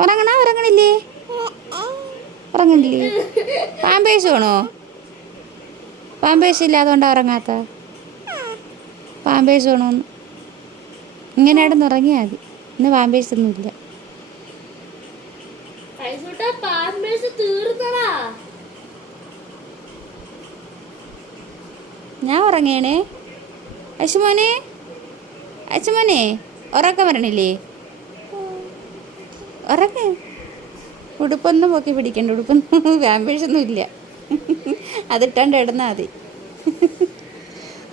ഉറങ്ങണില്ലേ? ഉറങ്ങണില്ലേ? Pampers വേണോ? Pampers ഇല്ലാതുകൊണ്ടാണ് ഉറങ്ങാത്ത. Pampers വേണോന്ന്. ഇങ്ങനെ അവിടെ നിന്ന് ഉറങ്ങിയാൽ മതി. ഇന്ന് പാമ്പേഴ്സ് ഒന്നും ഇല്ല. ഞാൻ ഉറങ്ങേണേ. അശുമോനെ, അശുമോനെ, ഉറക്കം വരണില്ലേ? ഉറങ്ങ. ഉടുപ്പൊന്നും പൊക്കി പിടിക്കണ്ട. ഉടുപ്പൊന്നും പാമ്പേഴ്സൊന്നും ഇല്ല. അതിട്ടാണ്ട് ഇടുന്നാൽ മതി.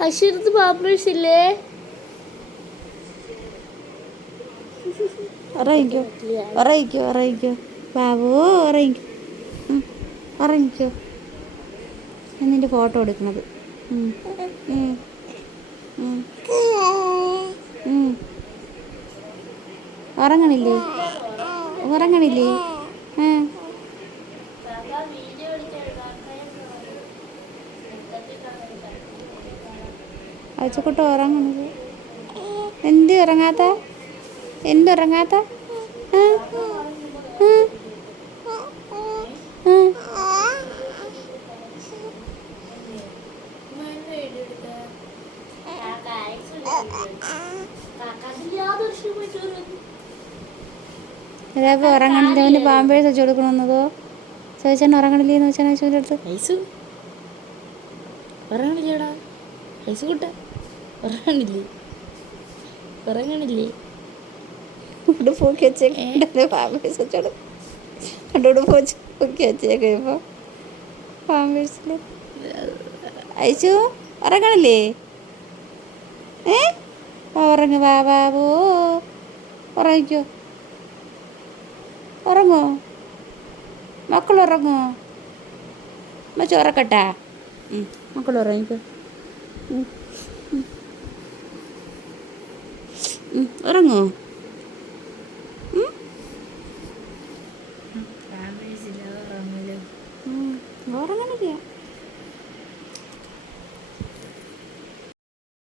അശ്വരത്ത് പാമ്പേഴ്സ് ഇല്ലേ? ഉറങ്ങിക്കോ, ഉറങ്ങിക്കോ, ഉറങ്ങിക്കോ ബാബു, ഉറങ്ങിക്കോ, ഉറങ്ങിക്കോ. എന്നിൻ്റെ ഫോട്ടോ എടുക്കണത്. ഉറങ്ങണില്ലേ? ഉറങ്ങണില്ലേ? അയച്ചക്കുട്ട ഉറങ്ങണത്. എന്ത് ഉറങ്ങാത്ത? എന്തുറങ്ങാത്ത? അതപ്പോൾ ഉറങ്ങണില്ല. അവന് പാമ്പേഴ്സ് വെച്ച് കൊടുക്കണമെന്നതോ ചോദിച്ചാൽ ഉറങ്ങണില്ലേന്ന് വെച്ചാൽ അശുവിൻ്റെ അടുത്ത്. ഉറങ്ങണില്ലേടാ ഐസുകുട്ട? ഉറങ്ങണില്ലേ? ഉറങ്ങണില്ലേ? ഉടുപ്പൊക്കെ വെച്ചേക്കണ്ടേ? പാമ്പേഴ്സ് വെച്ചോട് ഉടുപ്പ് വെച്ച് പൊക്കി വെച്ചേക്കും. ഇപ്പോൾ പാമ്പേഴ്സിൽ അയച്ചു ഉറങ്ങണില്ലേ? ഉറങ്ങ് ബാബോ, ഉറങ്ങിക്കോ. ഉറങ്ങോ മക്കൾ? ഉറങ്ങോ? മച്ച ഉറക്കട്ടാ? മക്കൾ ഉറങ്ങിക്കോ. ഉറങ്ങോ? ഉറങ്ങണില്ല.